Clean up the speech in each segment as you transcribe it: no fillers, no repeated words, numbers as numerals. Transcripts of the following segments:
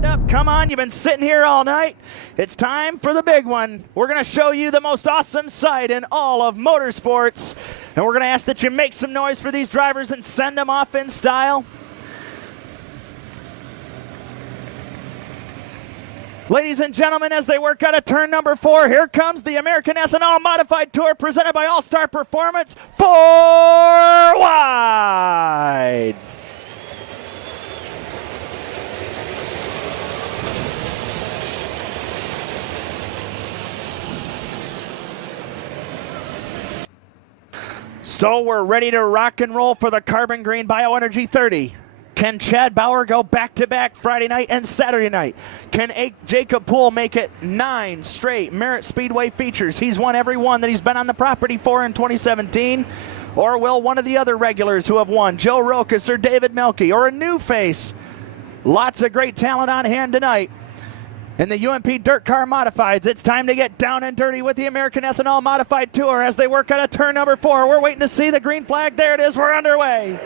Stand up, come on, you've been sitting here all night. It's time for the big one. We're going to show you the most awesome sight in all of motorsports. And we're going to ask that you make some noise for these drivers and send them off in style. Ladies and gentlemen, as they work out of turn number 4, here comes the American Ethanol Modified Tour presented by All-Star Performance. 4 wide. So we're ready to rock and roll for the Carbon Green Bioenergy 30. Can Chad Bauer go back-to-back Friday night and Saturday night? Can Jacob Poole make it 9 straight Merritt Speedway features? He's won every one that he's been on the property for in 2017. Or will one of the other regulars who have won, Joe Rokas or David Melke, or a new face? Lots of great talent on hand tonight. In the UMP Dirt Car Modifieds, it's time to get down and dirty with the American Ethanol Modified Tour as they work out of turn number 4. We're waiting to see the green flag. There it is. We're underway.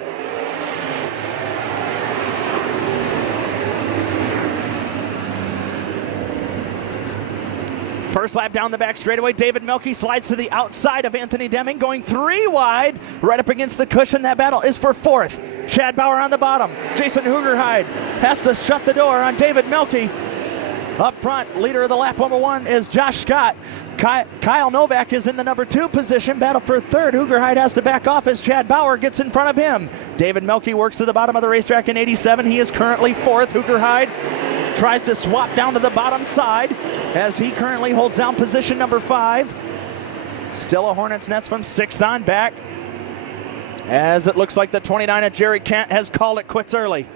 First lap down the back straightaway, David Melke slides to the outside of Anthony Deming, going 3 wide, right up against the cushion. That battle is for 4th. Chad Bauer on the bottom. Jason Hoogerheide has to shut the door on David Melke. Up front, leader of the lap number 1 is Josh Scott. Kyle Novak is in the number 2 position. Battle for 3rd. Hoogerheide has to back off as Chad Bauer gets in front of him. David Melke works to the bottom of the racetrack in 87. He is currently 4th. Hoogerheide tries to swap down to the bottom side as he currently holds down position number 5. Still a Hornets Nest from 6th on back, as it looks like the 29 of Jerry Kent has called it quits early.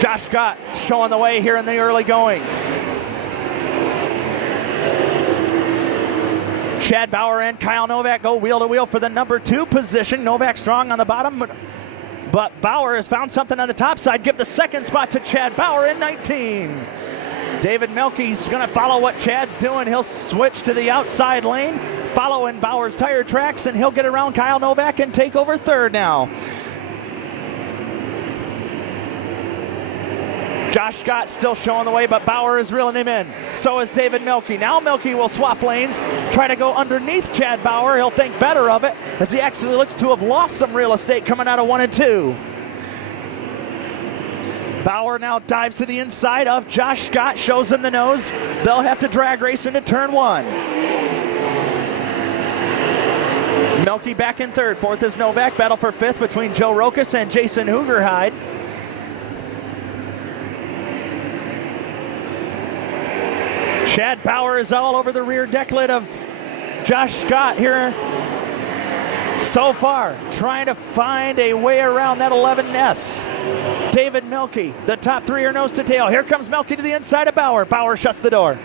Josh Scott showing the way here in the early going. Chad Bauer and Kyle Novak go wheel to wheel for the number 2 position. Novak strong on the bottom, but Bauer has found something on the top side. Give the 2nd spot to Chad Bauer in 19. David Melke's going to follow what Chad's doing. He'll switch to the outside lane, follow in Bauer's tire tracks, and he'll get around Kyle Novak and take over 3rd now. Josh Scott still showing the way, but Bauer is reeling him in. So is David Melke. Now Melke will swap lanes, try to go underneath Chad Bauer. He'll think better of it, as he actually looks to have lost some real estate coming out of 1 and 2. Bauer now dives to the inside of Josh Scott, shows him the nose. They'll have to drag race into turn 1. Melke back in 3rd. 4th is Novak. Battle for 5th between Joe Rokas and Jason Hoogerheide. Chad Bauer is all over the rear deck lid of Josh Scott here so far, trying to find a way around that 11S. David Melke, the top 3 are nose to tail. Here comes Melke to the inside of Bauer. Bauer shuts the door.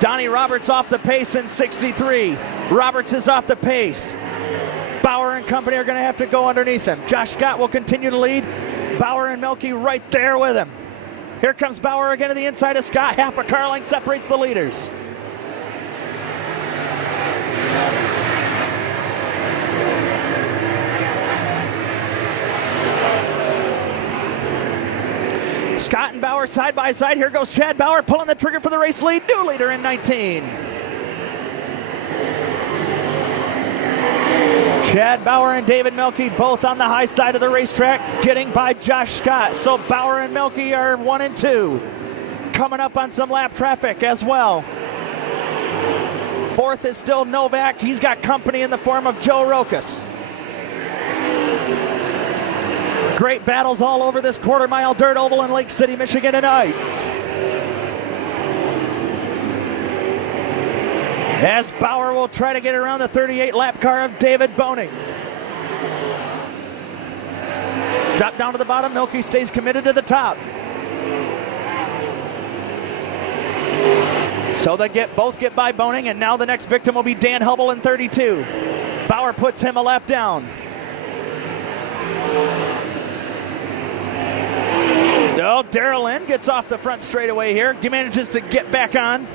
Donnie Roberts off the pace in 63. Roberts is off the pace. Bauer and company are going to have to go underneath him. Josh Scott will continue to lead. Bauer and Melke right there with him. Here comes Bauer again to the inside of Scott. Half a car length separates the leaders. Scott and Bauer side by side. Here goes Chad Bauer pulling the trigger for the race lead. New leader in 19. Chad Bauer and David Melke both on the high side of the racetrack, getting by Josh Scott. So Bauer and Melke are 1 and 2. Coming up on some lap traffic as well. 4th is still Novak. He's got company in the form of Joe Rokas. Great battles all over this quarter-mile dirt oval in Lake City, Michigan tonight. As Bauer will try to get around the 38 lap car of David Boning. Drop down to the bottom, Melke stays committed to the top. So they both get by Boning, and now the next victim will be Dan Hubble in 32. Bauer puts him a lap down. No, Darrell Lynn gets off the front straightaway here. He manages to get back on.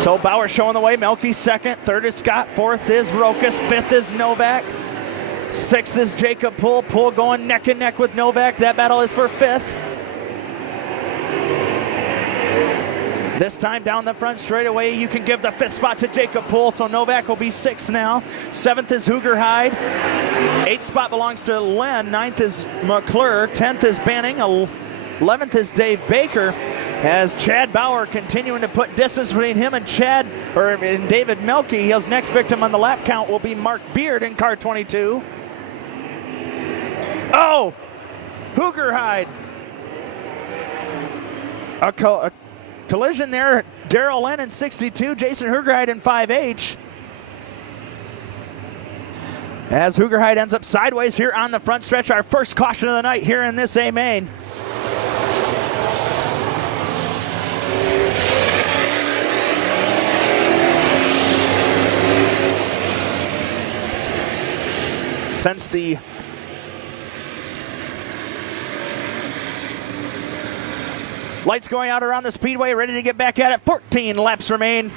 So Bauer showing the way. Melke second. Third is Scott. Fourth is Rokas. Fifth is Novak. Sixth is Jacob Poole. Poole going neck and neck with Novak. That battle is for fifth. This time down the front straightaway, you can give the fifth spot to Jacob Poole, so Novak will be sixth now. Seventh is Hugerheide. Eighth spot belongs to Len. Ninth is McClure. 10th is Banning. 11th is Dave Baker. As Chad Bauer continuing to put distance between him and David Melke. His next victim on the lap count will be Mark Beard in car 22. Oh! Hugerheide. A collision there. Darrell Lynn in 62, Jason Hugerheide in 5H. As Hugerheide ends up sideways here on the front stretch, our first caution of the night here in this A main. Since the lights going out around the speedway, ready to get back at it. 14 laps remain.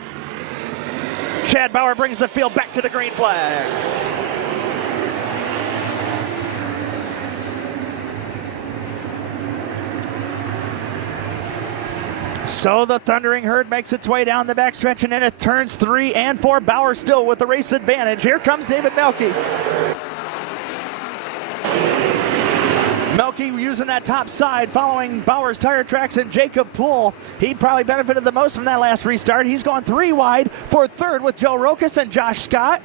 Chad Bauer brings the field back to the green flag. So the Thundering Herd makes its way down the backstretch and into turns 3 and 4. Bauer still with the race advantage. Here comes David Melke. Melke using that top side, following Bauer's tire tracks, and Jacob Poole. He probably benefited the most from that last restart. He's gone 3 wide for third with Joe Rokas and Josh Scott.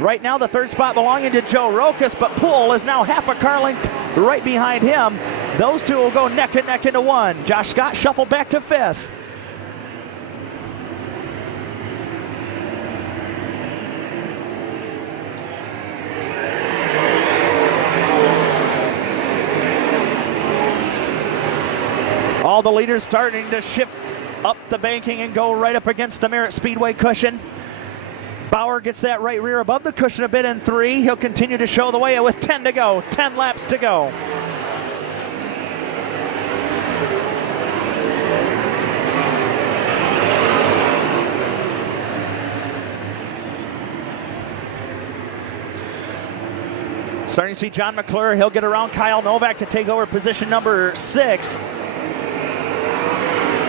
Right now the third spot belonging to Joe Rokas, but Poole is now half a car length right behind him. Those two will go neck and neck into one. Josh Scott shuffled back to fifth. All the leaders starting to shift up the banking and go right up against the Merritt Speedway cushion. Bauer gets that right rear above the cushion a bit in 3. He'll continue to show the way with 10 to go, 10 laps to go. Starting to see John McClure. He'll get around Kyle Novak to take over position number 6.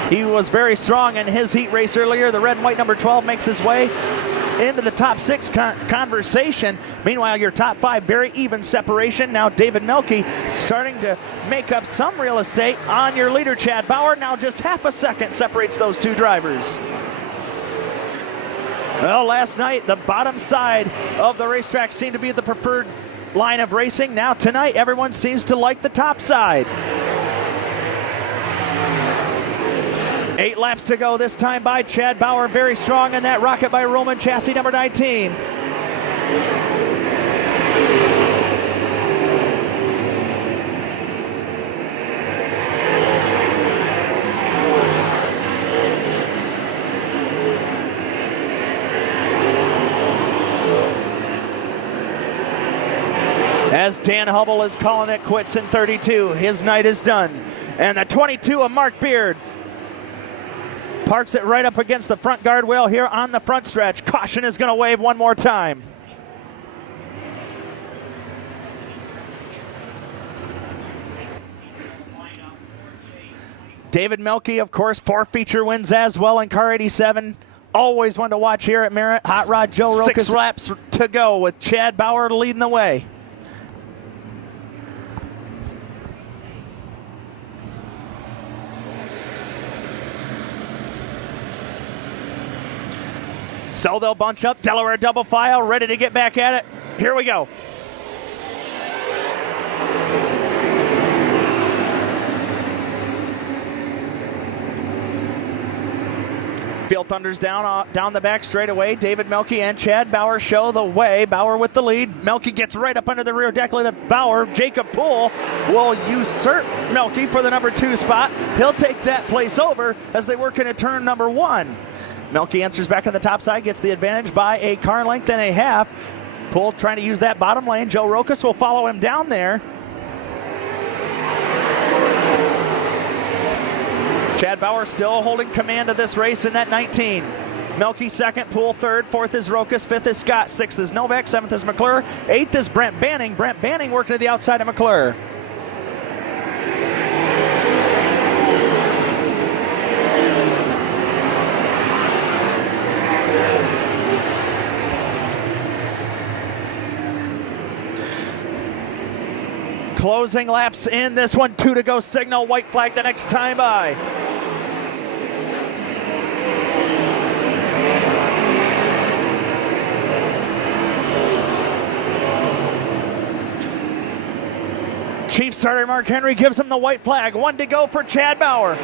He was very strong in his heat race earlier. The red and white number 12 makes his way into the top 6 conversation. Meanwhile, your top 5, very even separation. Now David Melke starting to make up some real estate on your leader, Chad Bauer. Now just half a second separates those two drivers. Well, last night, the bottom side of the racetrack seemed to be the preferred line of racing. Now tonight, everyone seems to like the top side. 8 laps to go this time by Chad Bauer, very strong in that rocket by Roman chassis number 19. As Dan Hubble is calling it quits in 32, his night is done. And the 22 of Mark Beard parks it right up against the front guardrail here on the front stretch. Caution is going to wave one more time. David Melke, of course, 4 feature wins as well in car 87. Always one to watch here at Merritt. Hot Rod Joe Rokas. 6 laps to go with Chad Bauer leading the way. So they'll bunch up. Delaware double file, ready to get back at it. Here we go. Field Thunders down the back straightaway. David Melke and Chad Bauer show the way. Bauer with the lead. Melke gets right up under the rear decklet of Bauer. Jacob Poole will usurp Melke for the number 2 spot. He'll take that place over as they work into turn number 1. Melke answers back on the top side, gets the advantage by a car length and a half. Poole trying to use that bottom lane. Joe Rokas will follow him down there. Chad Bauer still holding command of this race in that 19. Melky second, Poole third, fourth is Rokas, fifth is Scott, sixth is Novak, seventh is McClure, eighth is Brent Banning. Brent Banning working to the outside of McClure. Closing laps in this one, 2 to go signal, white flag the next time by. Chief starter Mark Henry gives him the white flag, 1 to go for Chad Bauer.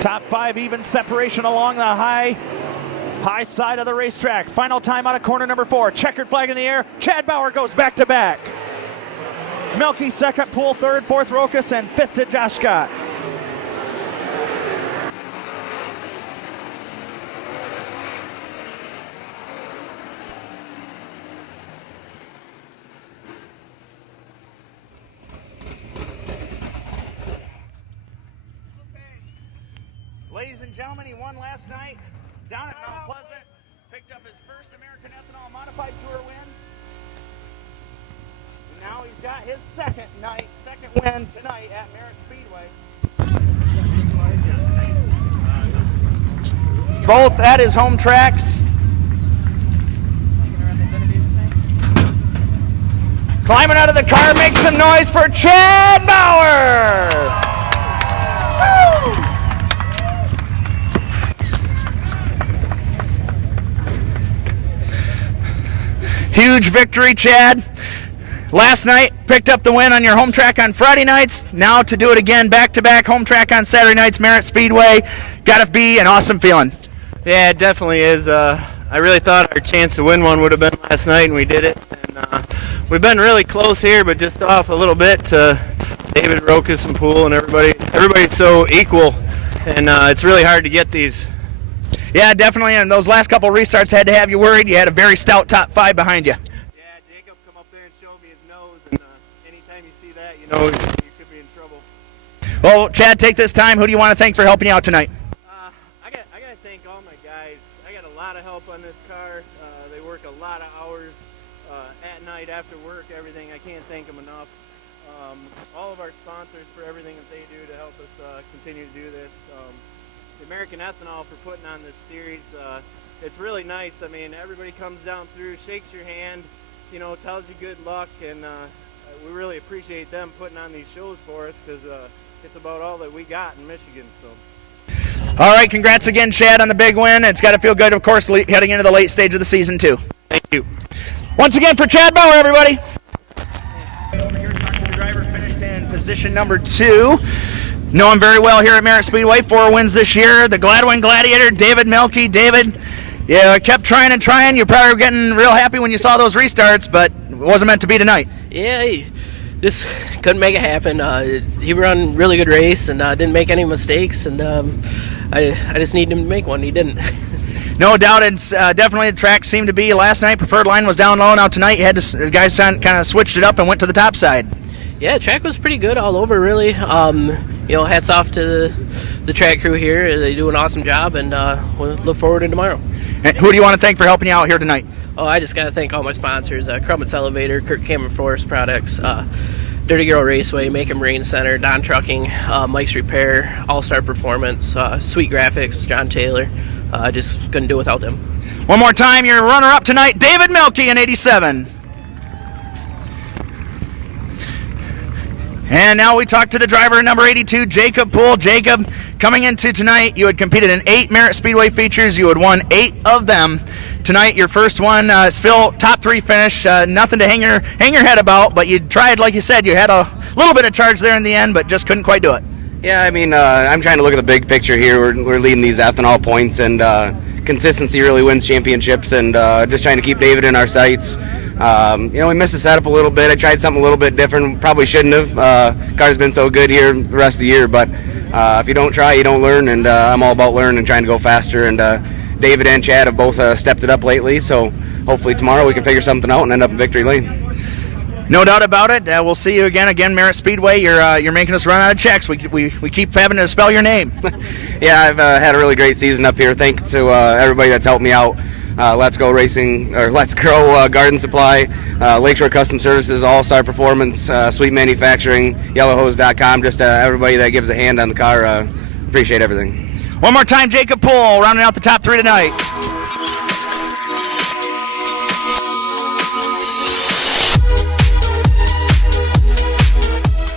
Top 5 even separation along the high side of the racetrack. Final time out of corner number 4. Checkered flag in the air. Chad Bauer goes back to back. Melky second, Poole third, fourth Rokas, and fifth to Josh Scott. Ladies and gentlemen, he won last night down at Mount Pleasant, picked up his first American Ethanol Modified Tour win. And now he's got his second win tonight at Merritt Speedway. Both at his home tracks. Climbing out of the car, make some noise for Chad Bauer! Huge victory, Chad. Last night, picked up the win on your home track on Friday nights. Now to do it again, back-to-back home track on Saturday nights, Merritt Speedway. Gotta be an awesome feeling. Yeah, it definitely is. I really thought our chance to win one would have been last night, and we did it. And we've been really close here, but just off a little bit to David, Rokas, and Poole, and everybody. Everybody's so equal, and it's really hard to get these. Yeah, definitely, and those last couple restarts had to have you worried. You had a very stout top 5 behind you. Yeah, Jacob come up there and showed me his nose, and anytime you see that, you know you could be in trouble. Well, Chad, take this time. Who do you want to thank for helping you out tonight? I got to thank all my guys. I got a lot of help on this car. They work a lot of hours at night after work, everything. I can't thank them enough. All of our sponsors for everything that they do to help us continue to do this. The American Ethanol for putting on this series. It's really nice. I mean, everybody comes down through, shakes your hand, you know, tells you good luck, and we really appreciate them putting on these shows for us because it's about all that we got in Michigan. So. All right, congrats again, Chad, on the big win. It's got to feel good, of course, heading into the late stage of the season, too. Thank you. Once again, for Chad Bauer, everybody. Over here, talking to the driver, finished in position number 2. Know him very well here at Merritt Speedway. 4 wins this year. The Gladwin Gladiator, David Melky. David, yeah, kept trying and trying. You probably were getting real happy when you saw those restarts, but it wasn't meant to be tonight. Yeah, he just couldn't make it happen. He ran a really good race and didn't make any mistakes, and I just needed him to make one. He didn't. No doubt, it's definitely the track seemed to be last night. Preferred line was down low. Now tonight, you had to, the guys kind of switched it up and went to the top side. Yeah, the track was pretty good all over, really. You know, hats off to the track crew here. They do an awesome job, and we'll look forward to tomorrow. And who do you want to thank for helping you out here tonight? Oh, I just got to thank all my sponsors, Crummets Elevator, Kirk Cameron Forest Products, Dirty Girl Raceway, Make 'em Rain Center, Don Trucking, Mike's Repair, All-Star Performance, Sweet Graphics, John Taylor. I just couldn't do it without them. One more time, your runner-up tonight, David Melky in 87. And now we talk to the driver number 82, Jacob Poole. Jacob, coming into tonight, you had competed in 8 Merritt Speedway features. You had won 8 of them. Tonight, your first one, still top 3 finish. Nothing to hang your head about, but you tried, like you said, you had a little bit of charge there in the end, but just couldn't quite do it. Yeah, I mean, I'm trying to look at the big picture here. We're leading these ethanol points, and consistency really wins championships, and just trying to keep David in our sights. You know, we missed the setup a little bit. I tried something a little bit different. Probably shouldn't have. Car's been so good here the rest of the year, but if you don't try, you don't learn, and I'm all about learning and trying to go faster, and David and Chad have both stepped it up lately, so hopefully tomorrow we can figure something out and end up in victory lane. No doubt about it. We'll see you again, Merritt Speedway. You're making us run out of checks. We keep having to spell your name. Yeah, I've had a really great season up here. Thanks to everybody that's helped me out. Let's Go Racing, or Let's Grow Garden Supply, Lakeshore Custom Services, All-Star Performance, Sweet Manufacturing, YellowHose.com, just everybody that gives a hand on the car. Appreciate everything. One more time, Jacob Poole, rounding out the top 3 tonight.